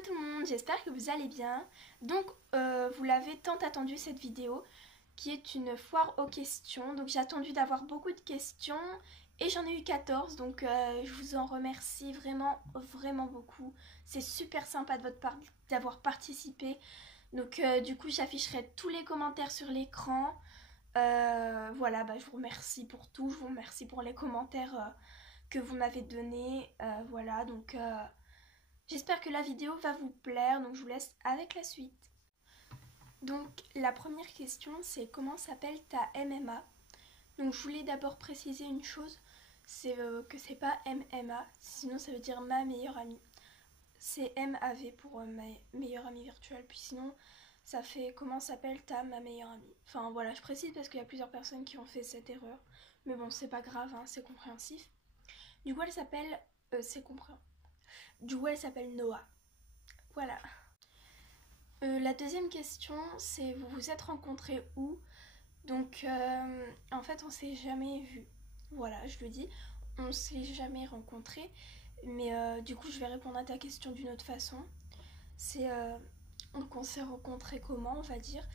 Hello tout le monde, j'espère que vous allez bien. Donc vous l'avez tant attendu cette vidéo qui est une foire aux questions. Donc j'ai attendu d'avoir beaucoup de questions et j'en ai eu 14, donc je vous en remercie vraiment beaucoup. C'est super sympa de votre part d'avoir participé. Donc du coup j'afficherai tous les commentaires sur l'écran. Voilà, je vous remercie pour tout, je vous remercie pour les commentaires que vous m'avez donnés. Voilà, donc j'espère que la vidéo va vous plaire, donc je vous laisse avec la suite. Donc la première question c'est comment s'appelle ta MMA? Donc je voulais d'abord préciser une chose, c'est que c'est pas MMA, sinon ça veut dire ma meilleure amie. C'est MAV pour ma meilleure amie virtuelle, puis sinon ça fait comment s'appelle ta ma meilleure amie. Enfin voilà, je précise parce qu'il y a plusieurs personnes qui ont fait cette erreur, mais bon c'est pas grave, hein, c'est compréhensif. Du coup elle s'appelle, c'est compréhensible. Du coup elle s'appelle Noah. Voilà. La deuxième question, c'est vous vous êtes rencontrés où? Donc, en fait, on s'est jamais vus. Voilà, je le dis, on s'est jamais rencontrés. Mais du coup, je vais répondre à ta question d'une autre façon. C'est donc on s'est rencontrés comment, on va dire,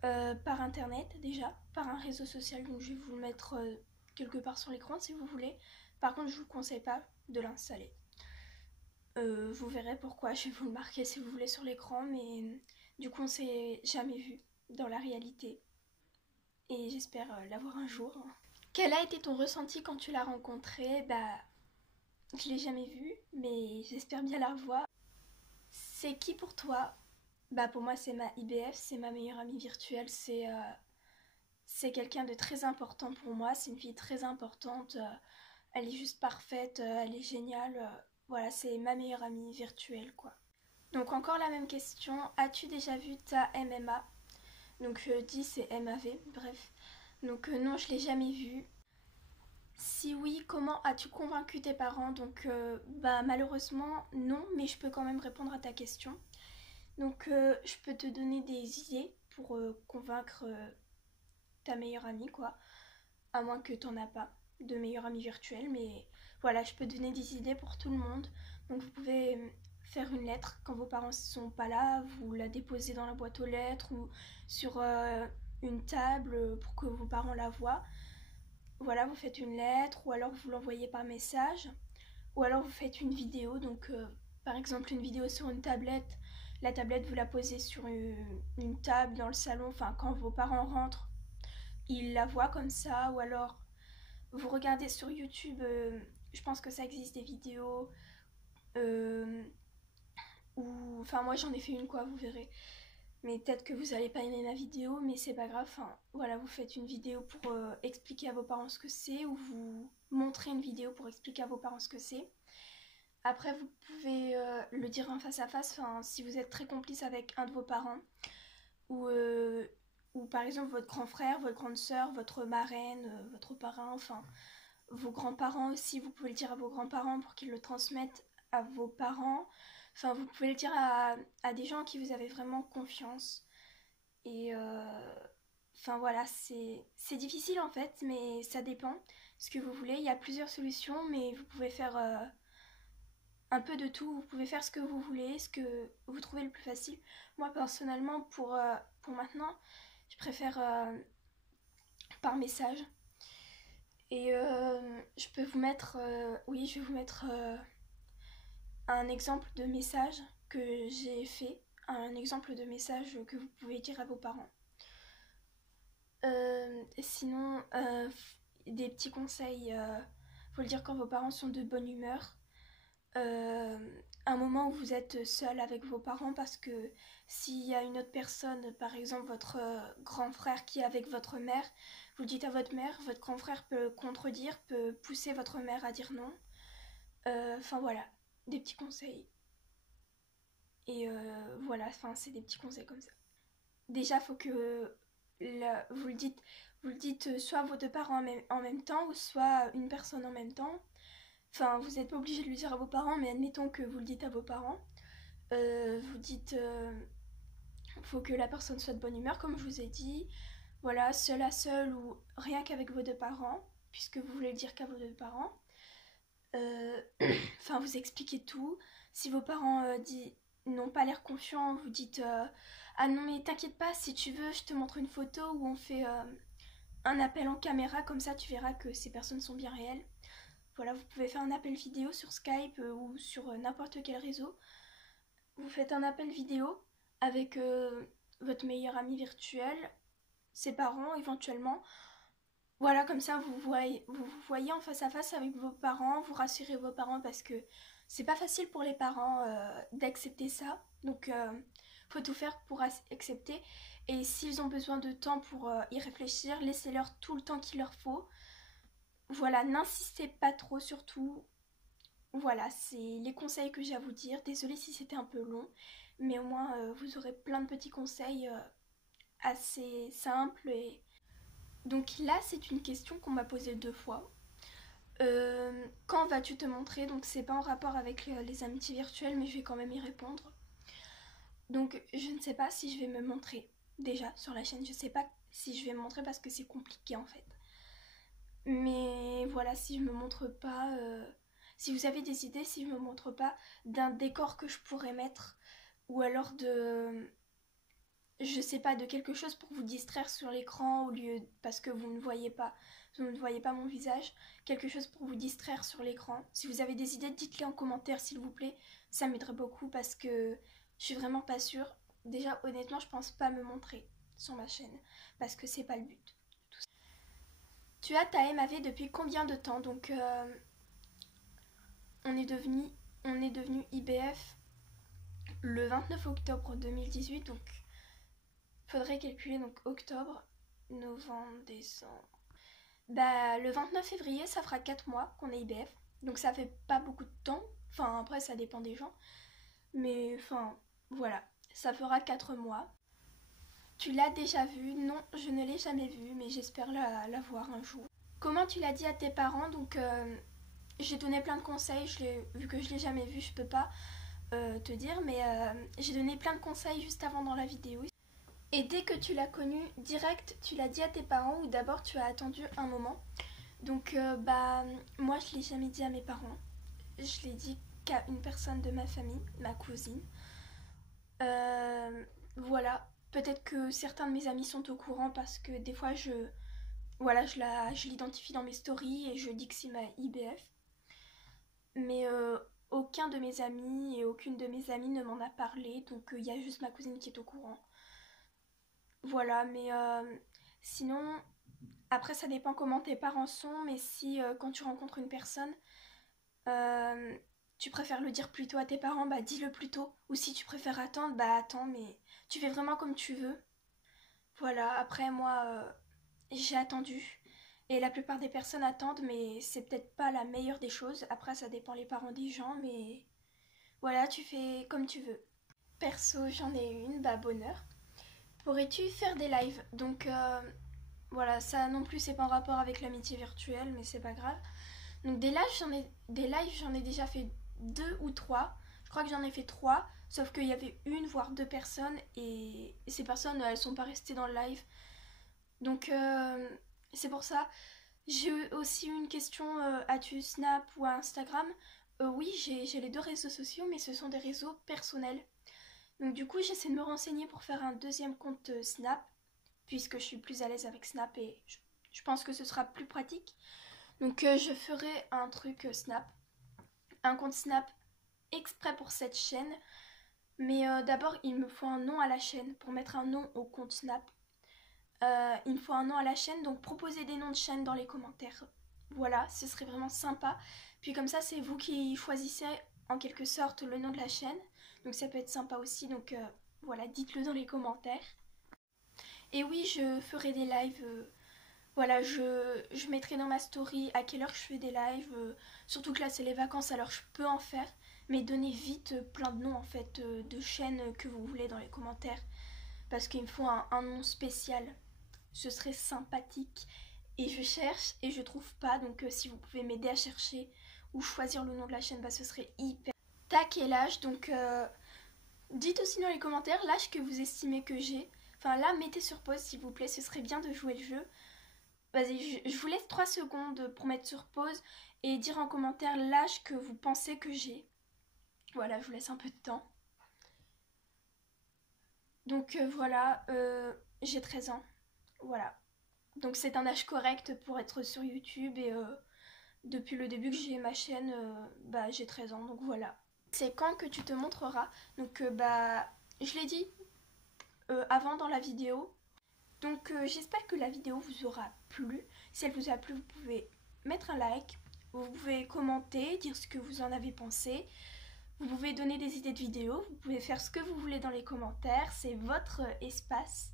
par internet déjà, par un réseau social. Donc, je vais vous le mettre quelque part sur l'écran si vous voulez. Par contre, je vous conseille pas de l'installer. Vous verrez pourquoi, je vais vous le marquer si vous voulez sur l'écran, mais du coup on s'est jamais vu dans la réalité et j'espère l'avoir un jour. Quel a été ton ressenti quand tu l'as rencontré? Je l'ai jamais vu, mais j'espère bien la revoir. C'est qui pour toi? Pour moi c'est ma IBF, c'est ma meilleure amie virtuelle, c'est quelqu'un de très important pour moi, c'est une fille très importante, elle est juste parfaite, elle est géniale, voilà, c'est ma meilleure amie virtuelle quoi. Donc encore la même question, as-tu déjà vu ta MMA? Donc je dis c'est MAV, bref. Donc non, je l'ai jamais vue. Si oui, comment as-tu convaincu tes parents? Donc malheureusement non, mais je peux quand même répondre à ta question. Donc je peux te donner des idées pour convaincre ta meilleure amie quoi. À moins que t'en as pas de meilleure amie virtuelle, mais voilà, je peux donner des idées pour tout le monde. Donc vous pouvez faire une lettre quand vos parents ne sont pas là, vous la déposez dans la boîte aux lettres ou sur une table pour que vos parents la voient. Voilà, vous faites une lettre ou alors vous l'envoyez par message ou alors vous faites une vidéo. Donc par exemple une vidéo sur une tablette, la tablette vous la posez sur une table dans le salon, enfin quand vos parents rentrent, ils la voient comme ça, ou alors vous regardez sur YouTube, je pense que ça existe des vidéos euh, où, enfin moi j'en ai fait une quoi, vous verrez. Mais peut-être que vous allez pas aimer ma vidéo, mais c'est pas grave. Enfin voilà, vous faites une vidéo pour expliquer à vos parents ce que c'est, ou vous montrez une vidéo pour expliquer à vos parents ce que c'est. Après vous pouvez le dire en face à face, enfin si vous êtes très complice avec un de vos parents, ou ou par exemple votre grand frère, votre grande sœur, votre marraine, votre parrain, enfin vos grands-parents aussi, vous pouvez le dire à vos grands-parents pour qu'ils le transmettent à vos parents. Enfin, vous pouvez le dire à des gens en qui vous avez vraiment confiance. Et enfin voilà, c'est difficile en fait, mais ça dépend ce que vous voulez. Il y a plusieurs solutions, mais vous pouvez faire un peu de tout. Vous pouvez faire ce que vous voulez, ce que vous trouvez le plus facile. Moi personnellement, pour maintenant, je préfère par message. Et je peux vous mettre, oui, je vais vous mettre un exemple de message que j'ai fait, un exemple de message que vous pouvez dire à vos parents. Sinon, des petits conseils, faut le dire quand vos parents sont de bonne humeur. Euh, un moment où vous êtes seul avec vos parents, parce que s'il y a une autre personne, par exemple votre grand frère qui est avec votre mère, vous le dites à votre mère, votre grand frère peut contredire, peut pousser votre mère à dire non. Enfin voilà, des petits conseils. Et voilà, enfin c'est des petits conseils comme ça. Déjà, faut que vous le dites soit à vos deux parents en même temps, ou soit une personne en même temps. Enfin, vous n'êtes pas obligé de le dire à vos parents, mais admettons que vous le dites à vos parents. Vous dites, faut que la personne soit de bonne humeur, comme je vous ai dit. Voilà, seul à seul ou rien qu'avec vos deux parents, puisque vous voulez le dire qu'à vos deux parents. Enfin, vous expliquez tout. Si vos parents n'ont pas l'air confiants, vous dites ah non mais t'inquiète pas, si tu veux je te montre une photo où on fait un appel en caméra, comme ça tu verras que ces personnes sont bien réelles. Voilà, vous pouvez faire un appel vidéo sur Skype ou sur n'importe quel réseau. Vous faites un appel vidéo avec votre meilleur ami virtuel, ses parents éventuellement. Voilà, comme ça vous voyez en face à face avec vos parents, vous rassurez vos parents parce que c'est pas facile pour les parents d'accepter ça. Donc faut tout faire pour accepter. Et s'ils ont besoin de temps pour y réfléchir, laissez-leur tout le temps qu'il leur faut. Voilà, n'insistez pas trop surtout. Voilà, c'est les conseils que j'ai à vous dire. Désolée si c'était un peu long, mais au moins vous aurez plein de petits conseils assez simples. Et donc là, c'est une question qu'on m'a posée 2 fois. Quand vas-tu te montrer? Donc c'est pas en rapport avec les amitiés virtuelles, mais je vais quand même y répondre. Donc je ne sais pas si je vais me montrer déjà sur la chaîne. Je sais pas si je vais me montrer parce que c'est compliqué en fait. Mais voilà, si je me montre pas, si vous avez des idées, si je me montre pas d'un décor que je pourrais mettre, ou alors de, je sais pas, de quelque chose pour vous distraire sur l'écran au lieu, parce que vous ne voyez pas mon visage, quelque chose pour vous distraire sur l'écran. Si vous avez des idées, dites-les en commentaire s'il vous plaît, ça m'aiderait beaucoup parce que je suis vraiment pas sûre. Déjà, honnêtement, je pense pas me montrer sur ma chaîne parce que c'est pas le but. Tu as ta MAV depuis combien de temps? Donc on est devenu IBF le 29 octobre 2018, donc faudrait calculer donc octobre, novembre, décembre. Bah le 29 février ça fera 4 mois qu'on est IBF, donc ça fait pas beaucoup de temps, enfin après ça dépend des gens, mais enfin voilà, ça fera 4 mois. Tu l'as déjà vu? Non, je ne l'ai jamais vu, mais j'espère la voir un jour. Comment tu l'as dit à tes parents? Donc j'ai donné plein de conseils, vu que je l'ai jamais vu, je peux pas te dire, mais j'ai donné plein de conseils juste avant dans la vidéo. Et dès que tu l'as connu, direct, tu l'as dit à tes parents ou d'abord tu as attendu un moment? Donc bah moi je l'ai jamais dit à mes parents, je l'ai dit qu'à une personne de ma famille, ma cousine. Voilà, peut-être que certains de mes amis sont au courant parce que des fois voilà, je l'identifie dans mes stories et je dis que c'est ma IBF. Mais aucun de mes amis et aucune de mes amies ne m'en a parlé, donc il y a juste ma cousine qui est au courant. Voilà, mais sinon, après ça dépend comment tes parents sont, mais si quand tu rencontres une personne, euh, tu préfères le dire plus tôt à tes parents, bah dis-le plus tôt. Ou si tu préfères attendre, bah attends, mais tu fais vraiment comme tu veux. Voilà, après moi, j'ai attendu. Et la plupart des personnes attendent, mais c'est peut-être pas la meilleure des choses. Après, ça dépend les parents des gens, mais voilà, tu fais comme tu veux. Perso, j'en ai une, bah bonheur. Pourrais-tu faire des lives? Donc voilà, ça non plus c'est pas en rapport avec l'amitié virtuelle, mais c'est pas grave. Donc des lives, j'en ai déjà fait 2 ou 3. Je crois que j'en ai fait 3, sauf qu'il y avait une voire 2 personnes et ces personnes elles sont pas restées dans le live. Donc c'est pour ça. J'ai aussi eu une question, as-tu Snap ou Instagram? Oui, j'ai les 2 réseaux sociaux, mais ce sont des réseaux personnels. Donc du coup, j'essaie de me renseigner pour faire un deuxième compte Snap, puisque je suis plus à l'aise avec Snap et je pense que ce sera plus pratique. Donc je ferai un truc Snap, un compte Snap exprès pour cette chaîne. Mais d'abord, il me faut un nom à la chaîne pour mettre un nom au compte Snap. Il me faut un nom à la chaîne, donc proposez des noms de chaîne dans les commentaires. Voilà, ce serait vraiment sympa. Puis comme ça, c'est vous qui choisissez en quelque sorte le nom de la chaîne. Donc ça peut être sympa aussi, donc voilà, dites-le dans les commentaires. Et oui, je ferai des lives. Voilà, je mettrai dans ma story à quelle heure je fais des lives. Surtout que là, c'est les vacances, alors je peux en faire. Mais donnez vite plein de noms en fait de chaînes que vous voulez dans les commentaires. Parce qu'il me faut un nom spécial. Ce serait sympathique. Et je cherche et je trouve pas. Donc si vous pouvez m'aider à chercher ou choisir le nom de la chaîne, bah ce serait hyper. T'as quel âge? Donc dites aussi dans les commentaires l'âge que vous estimez que j'ai. Enfin là, mettez sur pause s'il vous plaît, ce serait bien de jouer le jeu. Vas-y, je vous laisse 3 secondes pour mettre sur pause et dire en commentaire l'âge que vous pensez que j'ai. Voilà, je vous laisse un peu de temps. Donc voilà, j'ai 13 ans. Voilà. Donc c'est un âge correct pour être sur YouTube et depuis le début que j'ai ma chaîne, bah, j'ai 13 ans. Donc voilà. C'est quand que tu te montreras. Donc bah, je l'ai dit avant dans la vidéo. Donc j'espère que la vidéo vous aura plu. Si elle vous a plu, vous pouvez mettre un like. Vous pouvez commenter, dire ce que vous en avez pensé. Vous pouvez donner des idées de vidéos, vous pouvez faire ce que vous voulez dans les commentaires, c'est votre espace.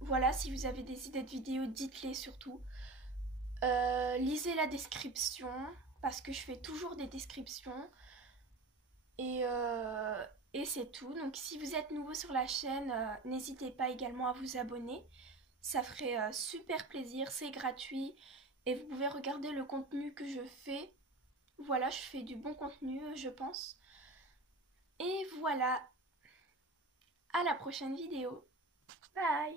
Voilà, si vous avez des idées de vidéos, dites-les surtout. Lisez la description, parce que je fais toujours des descriptions. Et c'est tout. Donc si vous êtes nouveau sur la chaîne, n'hésitez pas également à vous abonner. Ça ferait super plaisir, c'est gratuit. Et vous pouvez regarder le contenu que je fais. Voilà, je fais du bon contenu, je pense. Et voilà, à la prochaine vidéo. Bye!